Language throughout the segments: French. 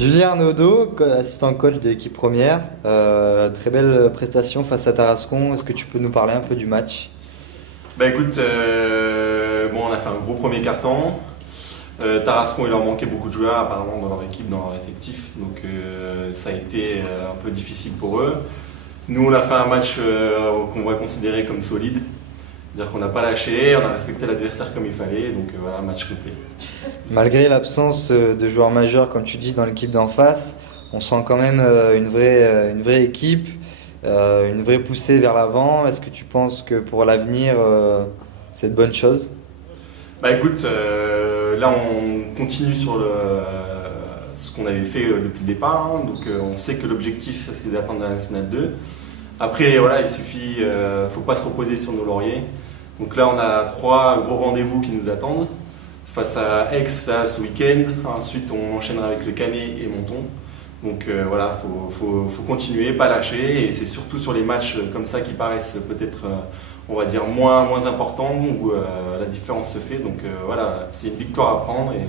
Julien Arnaudot, assistant coach de l'équipe première. Très belle prestation face à Tarascon. Est-ce que tu peux nous parler un peu du match? Bah écoute, on a fait un gros premier carton. Tarascon, il leur manquait beaucoup de joueurs apparemment dans leur équipe, dans leur effectif. Donc ça a été un peu difficile pour eux. Nous, on a fait un match qu'on va considérer comme solide. C'est-à-dire qu'on n'a pas lâché, on a respecté l'adversaire comme il fallait. Donc voilà, un match complet. Malgré l'absence de joueurs majeurs, comme tu dis, dans l'équipe d'en face, on sent quand même une vraie équipe, une vraie poussée vers l'avant. Est-ce que tu penses que pour l'avenir, c'est une bonne chose? Bah écoute, là on continue sur ce qu'on avait fait depuis le départ. Donc on sait que l'objectif c'est d'atteindre la Nationale 2. Après voilà, il suffit, faut pas se reposer sur nos lauriers. Donc là on a 3 gros rendez-vous qui nous attendent. Face à Aix là, ce week-end, ensuite on enchaînera avec le Canet et Menton. Donc voilà, faut continuer, pas lâcher, et c'est surtout sur les matchs comme ça qui paraissent peut-être, on va dire, moins importants, où la différence se fait. Donc voilà, c'est une victoire à prendre, et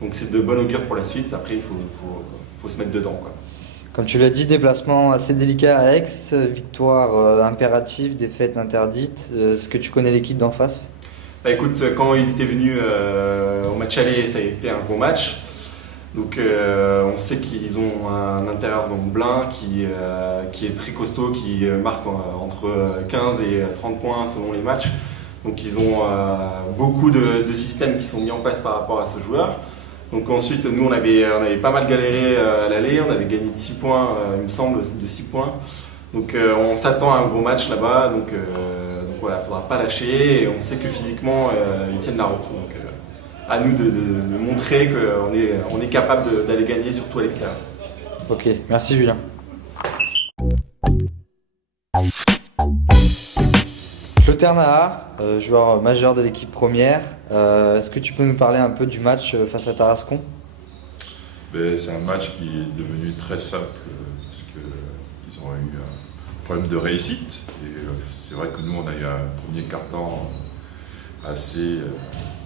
donc c'est de bon augure pour la suite. Après, il faut se mettre dedans, quoi. Comme tu l'as dit, déplacement assez délicat à Aix, victoire impérative, défaite interdite. Est-ce que tu connais l'équipe d'en face? Bah écoute, quand ils étaient venus au match aller, ça a été un gros match. Donc on sait qu'ils ont un intérieur donc Blin qui est très costaud, qui marque entre 15 et 30 points selon les matchs. Donc ils ont beaucoup de systèmes qui sont mis en place par rapport à ce joueur. Donc ensuite nous on avait pas mal galéré à l'aller, on avait gagné de 6 points, il me semble, de 6 points. Donc on s'attend à un gros match là-bas, donc voilà, il ne faudra pas lâcher, et on sait que physiquement ils tiennent la route. Donc à nous de montrer qu'on est capable d'aller gagner, surtout à l'extérieur. Ok, merci Julien. Clotaire Naha, joueur majeur de l'équipe première. Est-ce que tu peux nous parler un peu du match face à Tarascon? C'est un match qui est devenu très simple parce qu'ils ont eu un problème de réussite. Et c'est vrai que nous, on a eu un premier quart-temps assez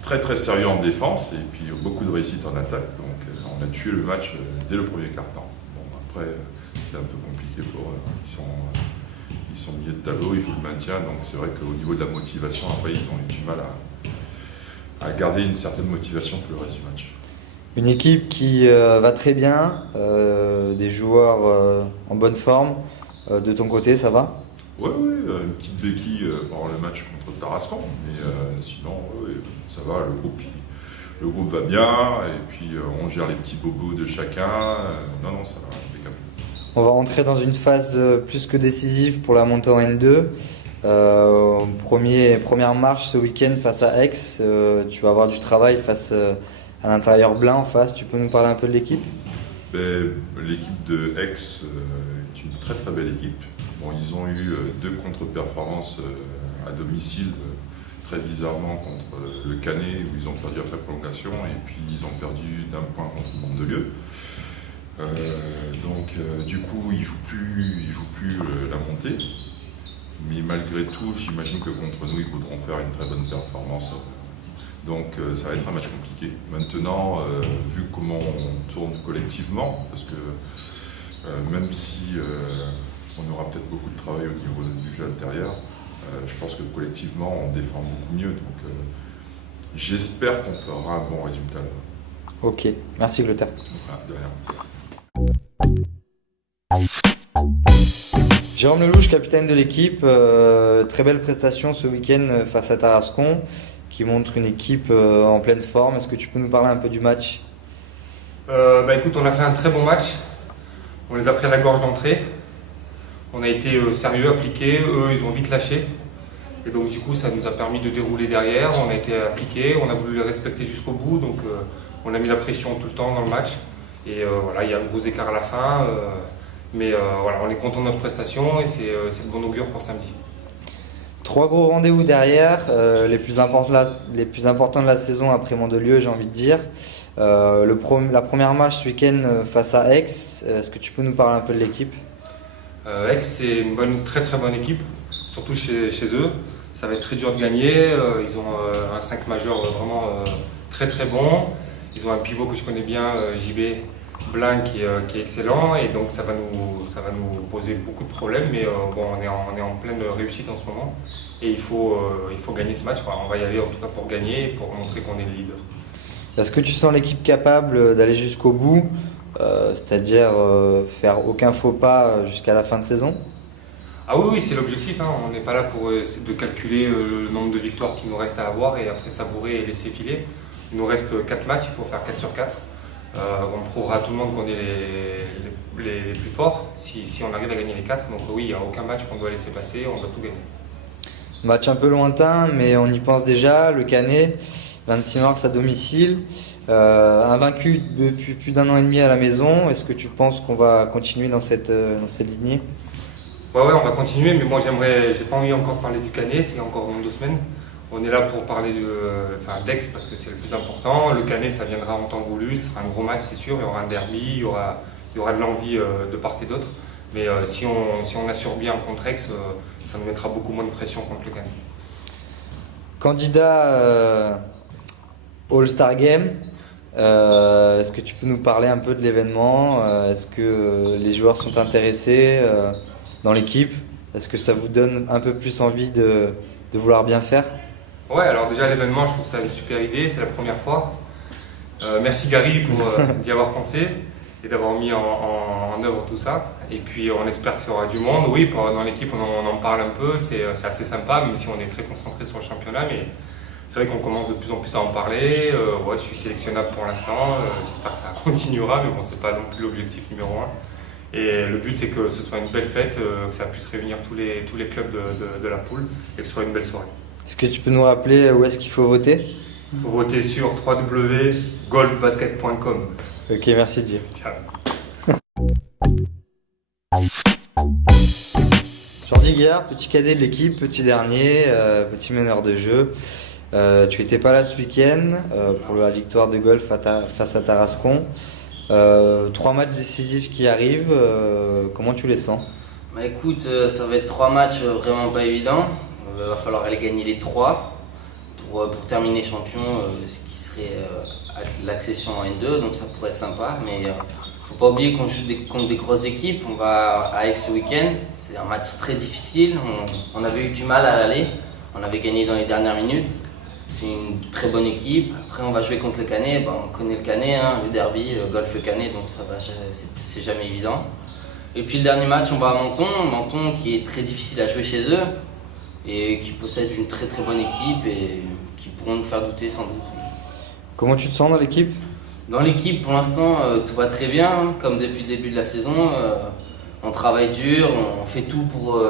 très sérieux en défense et puis beaucoup de réussite en attaque. Donc on a tué le match dès le premier quart-temps. Bon, après, c'est un peu compliqué pour eux. Ils sont milieu de tableau, ils jouent le maintien. Donc c'est vrai qu'au niveau de la motivation, après, ils ont eu du mal à garder une certaine motivation tout le reste du match. Une équipe qui va très bien, des joueurs en bonne forme. De ton côté, ça va? Oui, une petite béquille pendant le match contre Tarascon, mais sinon, ça va, le groupe va bien, et puis on gère les petits bobos de chacun. Non, ça va, impeccable. On va rentrer dans une phase plus que décisive pour la montée en N2. Première marche ce week-end face à Aix. Tu vas avoir du travail face à l'intérieur Blin en face. Tu peux nous parler un peu de l'équipe? L'équipe de Aix est une très belle équipe. Bon, ils ont eu 2 contre-performances à domicile, très bizarrement contre le Canet, où ils ont perdu après prolongation, et puis ils ont perdu d'1 point contre Mandelieu. Du coup, ils jouent plus la montée. Mais malgré tout, j'imagine que contre nous, ils voudront faire une très bonne performance. Donc ça va être un match compliqué. Maintenant, vu comment on tourne collectivement, parce que même si on aura peut-être beaucoup de travail au niveau du jeu intérieur, je pense que collectivement on défend beaucoup mieux. Donc j'espère qu'on fera un bon résultat. Ok, merci Clotaire. De rien. Jérôme Lelouch, capitaine de l'équipe, très belle prestation ce week-end face à Tarascon, qui montre une équipe en pleine forme. Est-ce que tu peux nous parler un peu du match? Écoute, on a fait un très bon match. On les a pris à la gorge d'entrée. On a été sérieux, appliqués. Eux, ils ont vite lâché. Et donc, du coup, ça nous a permis de dérouler derrière. On a été appliqués. On a voulu les respecter jusqu'au bout. Donc, on a mis la pression tout le temps dans le match. Et voilà, il y a un gros écart à la fin. Mais voilà, on est content de notre prestation et c'est de bon augure pour samedi. 3 gros rendez-vous derrière, les plus importants de la saison après Mandelieu, j'ai envie de dire. La première match ce week-end face à Aix, est-ce que tu peux nous parler un peu de l'équipe? Aix, c'est une très bonne équipe, surtout chez eux. Ça va être très dur de gagner. Ils ont un 5 majeur vraiment très bon. Ils ont un pivot que je connais bien, JB, Blin qui est excellent et donc ça va nous poser beaucoup de problèmes, mais bon, on est en pleine réussite en ce moment et il faut gagner ce match, quoi. On va y aller en tout cas pour gagner et pour montrer qu'on est le leader. Est-ce que tu sens l'équipe capable d'aller jusqu'au bout, c'est-à-dire faire aucun faux pas jusqu'à la fin de saison? Ah oui, c'est l'objectif, hein. On n'est pas là pour de calculer le nombre de victoires qu'il nous reste à avoir et après savourer et laisser filer. Il nous reste 4 matchs, il faut faire 4 sur 4. On prouvera à tout le monde qu'on est les plus forts si on arrive à gagner les 4. Donc oui, il n'y a aucun match qu'on doit laisser passer, on doit tout gagner. Match un peu lointain, mais on y pense déjà. Le Canet, 26 mars à domicile. Invaincu depuis plus d'1 an et demi à la maison. Est-ce que tu penses qu'on va continuer dans cette lignée? Ouais, on va continuer, mais moi j'ai pas envie encore de parler du Canet, c'est encore dans 2 semaines. On est là pour parler d'Aix parce que c'est le plus important. Le Canet, ça viendra en temps voulu, ce sera un gros match, c'est sûr. Il y aura un derby, il y aura de l'envie de part et d'autre. Mais si on assure bien contre Aix, ça nous mettra beaucoup moins de pression contre le Canet. Candidat All-Star Game, est-ce que tu peux nous parler un peu de l'événement? Est-ce que les joueurs sont intéressés dans l'équipe? Est-ce que ça vous donne un peu plus envie de vouloir bien faire? Ouais, alors déjà l'événement, je trouve ça une super idée, c'est la première fois. Merci Gary pour d'y avoir pensé et d'avoir mis en œuvre tout ça. Et puis on espère qu'il y aura du monde. Oui, dans l'équipe on en parle un peu, c'est assez sympa, même si on est très concentré sur le championnat. Mais c'est vrai qu'on commence de plus en plus à en parler. Ouais, je suis sélectionnable pour l'instant, j'espère que ça continuera, mais bon, c'est pas non plus l'objectif numéro 1. Et le but c'est que ce soit une belle fête, que ça puisse réunir tous les clubs de la poule et que ce soit une belle soirée. Est-ce que tu peux nous rappeler où est-ce qu'il faut voter? Il faut voter sur www.golfbasket.com. Ok, merci Dieu. Ciao. Jordi Guillard, petit cadet de l'équipe, petit dernier, petit meneur de jeu. Tu n'étais pas là ce week-end pour la victoire de golf face à Tarascon. 3 matchs décisifs qui arrivent, comment tu les sens? Bah écoute, ça va être 3 matchs vraiment pas évidents. Il va falloir aller gagner les 3 pour terminer champion, ce qui serait l'accession en N2, donc ça pourrait être sympa. Mais faut pas oublier qu'on joue contre des grosses équipes. On va à Aix ce week-end, c'est un match très difficile. On avait eu du mal à l'aller, on avait gagné dans les dernières minutes. C'est une très bonne équipe. Après, on va jouer contre le Canet. On connaît le Canet, hein, le derby, golf le Canet, donc ça va, c'est jamais évident. Et puis le dernier match, on va à Menton qui est très difficile à jouer chez eux et qui possède une très très bonne équipe et qui pourront nous faire douter sans doute. Comment tu te sens dans l'équipe? Dans l'équipe, pour l'instant, tout va très bien, hein, comme depuis le début de la saison. On travaille dur, on fait tout pour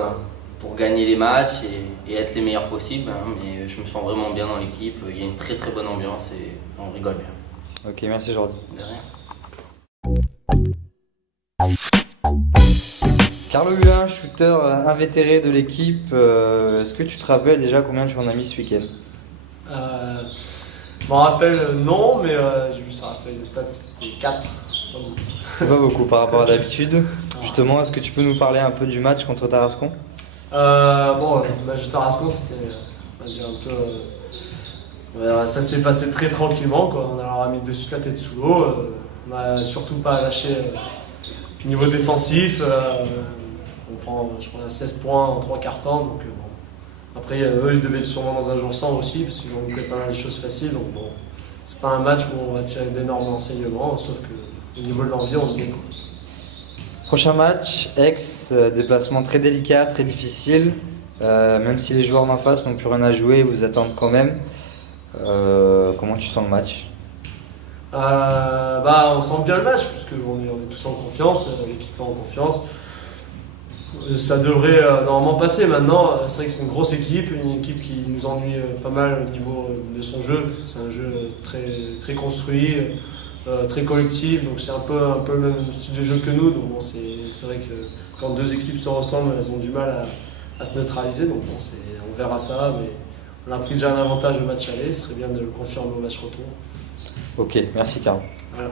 gagner les matchs et être les meilleurs possibles. Hein, mais je me sens vraiment bien dans l'équipe. Il y a une très très bonne ambiance et on rigole bien. Ok, merci Jordi. De rien. Carlo Hulin, shooter invétéré de l'équipe, est-ce que tu te rappelles déjà combien tu en as mis ce week-end? Je m'en rappelle non, mais j'ai vu sur la feuille de stats que c'était 4. C'est pas beaucoup par rapport à d'habitude. Justement, est-ce que tu peux nous parler un peu du match contre Tarascon? Le match de Tarascon, c'était un peu. Ça s'est passé très tranquillement, quoi. On leur a mis dessus la tête sous l'eau. On n'a surtout pas lâché niveau défensif. On prend, je crois, 16 points en 3 quarts temps. Donc, bon. Après, eux, ils devaient être sûrement dans un jour sans aussi, parce qu'ils ont fait pas mal de choses faciles. Donc, bon, c'est pas un match où on va tirer d'énormes enseignements, sauf que au niveau de l'envie, on est bien. Prochain match, Aix, déplacement très délicat, très difficile. Même si les joueurs d'en face n'ont plus rien à jouer, ils vous attendent quand même. Comment tu sens le match? On sent bien le match, puisqu'on est tous en confiance, l'équipe est en confiance. Ça devrait normalement passer maintenant. C'est vrai que c'est une grosse équipe, une équipe qui nous ennuie pas mal au niveau de son jeu. C'est un jeu très, très construit, très collectif, donc c'est un peu le même style de jeu que nous. Donc bon, c'est vrai que quand 2 équipes se ressemblent, elles ont du mal à se neutraliser. Donc bon, on verra ça, mais on a pris déjà un avantage au match aller. Ce serait bien de le confirmer au match retour. Ok, merci Carl. Voilà.